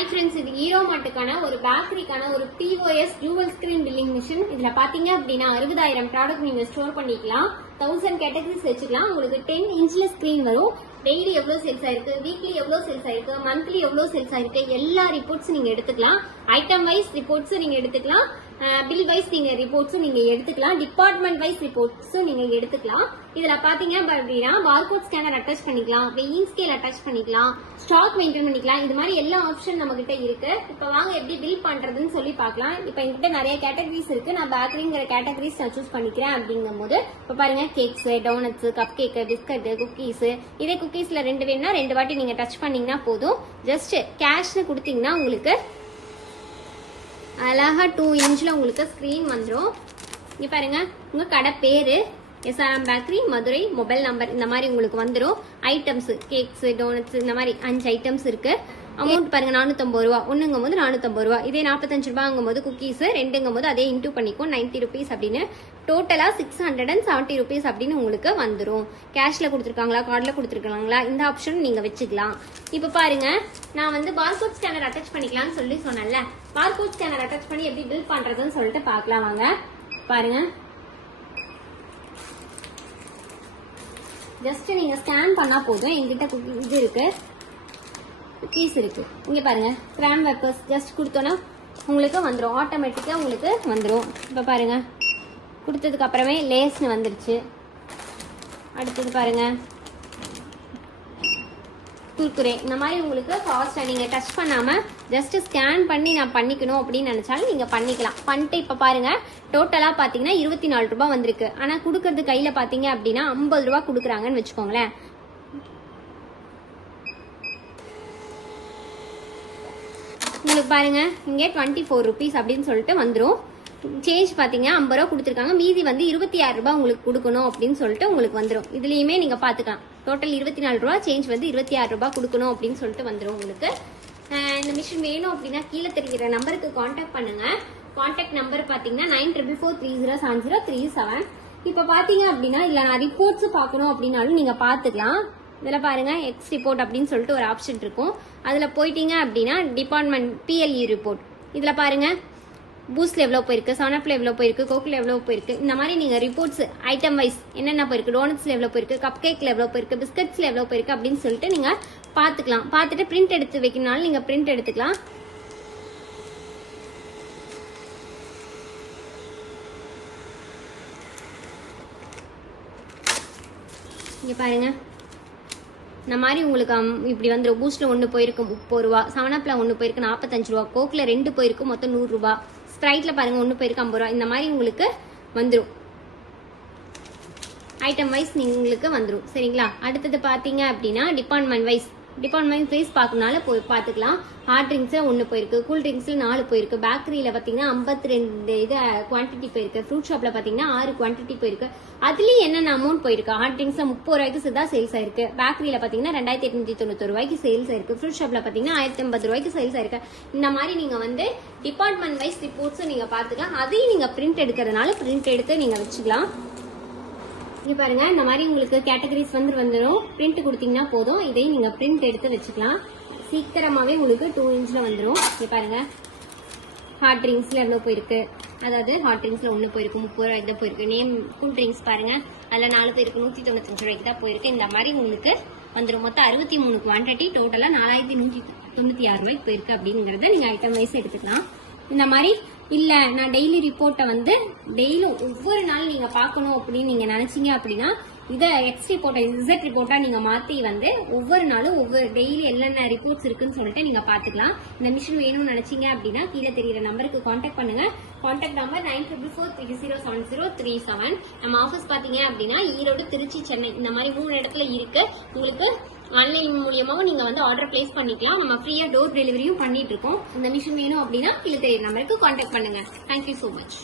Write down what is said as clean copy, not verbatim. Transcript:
Hi friends, இது hero மாட்டுக்கான ஒரு பேக்கரிக்கான ஒரு POS dual screen billing machine. இதுல பாத்தீங்க அப்படின்னா 60,000 ப்ராடக்ட் நீங்க ஸ்டோர் பண்ணிக்கலாம். 1000 கேட்டகரிஸ் வச்சுக்கலாம். உங்களுக்கு 10 இன்ச்ல ஸ்கிரீன் வரும். டெய்லி எவ்வளவு சேல்ஸ் ஆயிருக்கு, வீக்லி எவ்வளவு சேல்ஸ் ஆயிருக்கு, மந்த்லி எவ்வளவு சேல்ஸ் ஆயிருக்கு, எல்லா ரிப்போர்ட்ஸ் நீங்க எடுத்துக்கலாம். ஐட்டம் வைஸ் ரிப்போர்ட்ஸ் நீங்க எடுத்துக்கலாம். பில் வைஸ் நீங்க ரிப்போர்ட்ஸும் நீங்க எடுத்துக்கலாம். டிபார்ட்மெண்ட் வைஸ் ரிப்போர்ட்ஸும் நீங்க எடுத்துக்கலாம். இதுல பாத்தீங்க அப்படின்னா பார்கோட் ஸ்கேனர் அட்டாச் பண்ணிக்கலாம், வெயிங் ஸ்கேல் அட்டாச் பண்ணிக்கலாம், ஸ்டாக் மெயின்டைன் பண்ணிக்கலாம். இது மாதிரி எல்லா ஆப்ஷன் நம்ம கிட்ட இருக்கு. இப்ப வாங்க எப்படி பில் பண்றதுன்னு சொல்லி பார்க்கலாம். இப்ப என்கிட்ட நிறைய கேட்டகரிஸ் இருக்கு. நான் பேக்கரிங்கிற கேட்டகரிஸ் நான் சூஸ் பண்ணிக்கிறேன். அப்படிங்கும் போது இப்ப பாருங்க, cakes, doughnuts, cup cake, biscuit, cookies. இதே குக்கீஸ்ல 2 வேணும்னா 2 வாட்டி நீங்க டச் பண்ணீங்கன்னா போதும். ஜஸ்ட் கேஷ்னு கொடுத்தீங்கன்னா உங்களுக்கு அழகா 2 இன்ச்ல உங்களுக்கு ஸ்கிரீன் வந்துடும். இங்க பாருங்க, உங்க கடை பேரு SRM bakery Madurai, mobile number இந்த மாதிரி உங்களுக்கு வந்துடும். ஐட்டம்ஸ் கேக்ஸ், டோனட்ஸ் இந்த மாதிரி 5 ஐட்டம்ஸ் இருக்கு. அமௌண்ட் பாருங்க 450 ரூபா. ஒண்ணுங்கும் போது 450 ரூபா. இதே 45 ரூபாங்கும் போது குக்கீஸ், 2ங்கும் போது அதே இன்டூ பண்ணிக்கும் 90 ருபீஸ் அப்படின்னு. டோட்டலா 670 ருபீஸ் அப்படின்னு உங்களுக்கு வந்துடும். கேஷ்ல கொடுத்துருக்காங்களா, கார்டுல கொடுத்துருக்காங்களா, இந்த ஆப்ஷன் நீங்க வச்சுக்கலாம். இப்ப பாருங்க, நான் வந்து பார்கோட் ஸ்கேனர் அட்டாச் பண்ணிக்கலாம்னு சொல்லி சொன்னேன்ல. பார்கோட் ஸ்கேனர் அட்டாச் பண்ணி எப்படி பில் பண்றதுன்னு சொல்லிட்டு பார்க்கலாம் வாங்க. பாருங்க, ஜஸ்ட் நீங்க ஸ்கேன் பண்ணா போதும். என்கிட்ட இது இருக்கு, குக்கீஸ் இருக்கு. இங்க பாருங்க, கிராம் வெப்பர்ஸ் ஜஸ்ட் கொடுத்தோன்னா உங்களுக்கு வந்துடும். ஆட்டோமேட்டிக்கா உங்களுக்கு வந்துடும். இப்ப பாருங்க, கொடுத்ததுக்கு அப்புறமே லேஸ்னு வந்துருச்சு. அடுத்தது பாருங்க, குர்குரே. இந்த மாதிரி உங்களுக்கு ஃபாஸ்டா நீங்க டச் பண்ணாம ஜஸ்ட் ஸ்கேன் பண்ணி நான் பண்ணிக்கணும் அப்படின்னு நினைச்சாலும் நீங்க பண்ணிக்கலாம். பண்ணிட்டு இப்ப பாருங்க, டோட்டலா பாத்தீங்கன்னா 24 ரூபாய் வந்திருக்கு. ஆனா குடுக்கறது கையில பாத்தீங்க அப்படின்னா 50 ரூபாய் குடுக்குறாங்கன்னு வச்சுக்கோங்களேன். உங்களுக்கு பாருங்க, இங்கே 24 ருபீஸ் அப்படின்னு சொல்லிட்டு வந்துடும். சேஞ்ச் பாத்தீங்க 50 ரூபா கொடுத்துருக்காங்க. மீதி வந்து 26 ரூபாய் உங்களுக்கு கொடுக்கணும் அப்படின்னு சொல்லிட்டு உங்களுக்கு வந்துடும். இதுலயுமே நீங்க பாத்துக்கலாம், டோட்டல் 24 ரூபா, சேஞ்ச் வந்து 26 ரூபாய் கொடுக்கணும் அப்படின்னு சொல்லிட்டு வந்துடும் உங்களுக்கு. இந்த மிஷின் வேணும் அப்படின்னா கீழே தெரிகிற நம்பருக்கு கான்டாக்ட் பண்ணுங்க. கான்டாக்ட் நம்பர் பாத்தீங்கன்னா 9444307037. இப்ப பாத்தீங்க அப்படின்னா இல்ல நான் ரிப்போர்ட்ஸ் பாக்கணும் அப்படின்னாலும் நீங்க பாத்துக்கலாம். இதுல பாருங்க, எக்ஸ் ரிப்போர்ட் அப்படின்னு சொல்லிட்டு ஒரு ஆப்ஷன் இருக்கும். அதுல போயிட்டீங்க அப்படின்னா டிபார்ட்மெண்ட் PLE ரிப்போர்ட். இதுல பாருங்க, பூஸ்ட்ல எவ்வளவு போயிருக்கு, சனப்ல எவ்வளவு போயிருக்கு, கோக்ல எவ்வளவு போயிருக்கு, இந்த மாதிரி நீங்க ரிப்போர்ட்ஸ் ஐட்டம் வைஸ் என்னென்ன போயிருக்கு, டோனட்ஸ்ல எவ்வளவு போயிருக்கு, கப் கேக்ல எவ்வளவு போயிருக்கு, பிஸ்கட்ஸ்ல எவ்வளவு போயிருக்கு அப்படின்னு சொல்லிட்டு நீங்க பாத்துக்கலாம். பாத்துட்டு பிரிண்ட் எடுத்து வைக்கணும்னாலும் நீங்க பிரிண்ட் எடுத்துக்கலாம். இங்க பாருங்க, இந்த மாதிரி உங்களுக்கு இப்படி வந்துடும். பூஸ்ட்ல 1 போயிருக்கு 30 ரூபா, செவனப்ல 1 போயிருக்கு 45 ரூபா, கோக்ல 2 போயிருக்கு மொத்தம் 100 ரூபா, ஸ்ப்ரைட்ல பாருங்க 1 போயிருக்கு 50 ரூபா. இந்த மாதிரி உங்களுக்கு வந்துடும். ஐட்டம் வைஸ் உங்களுக்கு வந்துடும். சரிங்களா? அடுத்தது பாத்தீங்க அப்படின்னா டிபார்ட்மெண்ட் வைஸ் பார்க்கணும்னால போய் பாத்துக்கலாம். ஹாட் ட்ரிங்க்ஸ்ல 1 போயிருக்கு, கூல் ட்ரிங்க்ஸ்ல 4 போயிருக்கு, பேக்கரியில பாத்தீங்கன்னா 52 இது குவான்டிட்டி போயிருக்கு, ஃப்ரூட் ஷாப்ல பாத்தீங்கன்னா 6 குவான்டிட்டி போயிருக்கு. அதுலயும் என்னென்ன அமௌண்ட் போயிருக்கு, ஹாட் ட்ரிங்க்ஸ்ல 30 ரூபாய்க்கு தான் சேல்ஸ் ஆயிருக்கு, பேக்கரியில பாத்தீங்கன்னா 2891 ரூபாய்க்கு சேல்ஸ் ஆயிருக்கு, ஃப்ரூட் ஷாப்ல பாத்தீங்கன்னா 1080 ரூபாய்க்கு சேல்ஸ் ஆயிருக்கு. இந்த மாதிரி நீங்க வந்து டிபார்ட்மெண்ட் வைஸ் ரிப்போர்ட்ஸும் நீங்க பாத்துக்கலாம். அதையும் நீங்க பிரிண்ட் எடுக்கிறதுனால பிரிண்ட் எடுத்து நீங்க வச்சுக்கலாம். இங்க பாருங்க, இந்த மாதிரி உங்களுக்கு கேட்டகரிஸ் வந்துடும். பிரிண்ட் கொடுத்தீங்கன்னா போதும். இதையும் நீங்க பிரிண்ட் எடுத்து வச்சுக்கலாம். சீக்கிரமாவே உங்களுக்கு 2 இன்ச்ல வந்துடும். இங்க பாருங்க, ஹாட் ட்ரிங்க்ஸ்ல எவ்வளவு போயிருக்கு, அதாவது ஹாட் ட்ரிங்க்ஸ்ல 1 போயிருக்கு 30 ரூபாய்க்கு தான் போயிருக்கு. நேம் கூல் ட்ரிங்க்ஸ் பாருங்க, அதுல 4 போயிருக்கு 195 ரூபாய்க்கு தான் போயிருக்கு. இந்த மாதிரி உங்களுக்கு வந்துடும். மொத்தம் 63 குவான்டிட்டி, டோட்டலா 4196 ரூபாய்க்கு போயிருக்கு. அப்படிங்கறத நீங்க ஐட்டம் வைஸ் எடுத்துக்கலாம். இந்த மாதிரி இல்ல நான் டெய்லி ரிப்போர்ட்டை வந்து டெய்லியும் ஒவ்வொரு நாள் நீங்க பாக்கணும் அப்படின்னு நீங்க நினைச்சீங்க அப்படின்னா இதை எக்ஸ் ரிப்போர்ட்டை இசட் ரிப்போர்ட்டா நீங்க மாத்தி வந்து ஒவ்வொரு நாளும் ஒவ்வொரு டெய்லி என்னென்ன ரிப்போர்ட்ஸ் இருக்குன்னு சொல்லிட்டு நீங்க பாத்துக்கலாம். இந்த மிஷின் வேணும்னு நினைச்சீங்க அப்படின்னா கீழே தெரியுற நம்பருக்கு கான்டாக்ட் பண்ணுங்க. Contact number 9444307037. நம்ம ஆஃபீஸ் பாத்தீங்க அப்படின்னா ஈரோடு, திருச்சி, சென்னை இந்த மாதிரி 3 இடத்துல இருக்கு. உங்களுக்கு ஆன்லைன் மூலியமாவும் நீங்க வந்து ஆர்டர் பிளேஸ் பண்ணிக்கலாம். நம்ம ஃப்ரீயா டோர் டெலிவரியும் பண்ணிட்டு இருக்கோம். இந்த மிஷின் வேணும் அப்படின்னா கீழே தெரியுற நம்பருக்கு கான்டாக்ட் பண்ணுங்க. Thank you so much.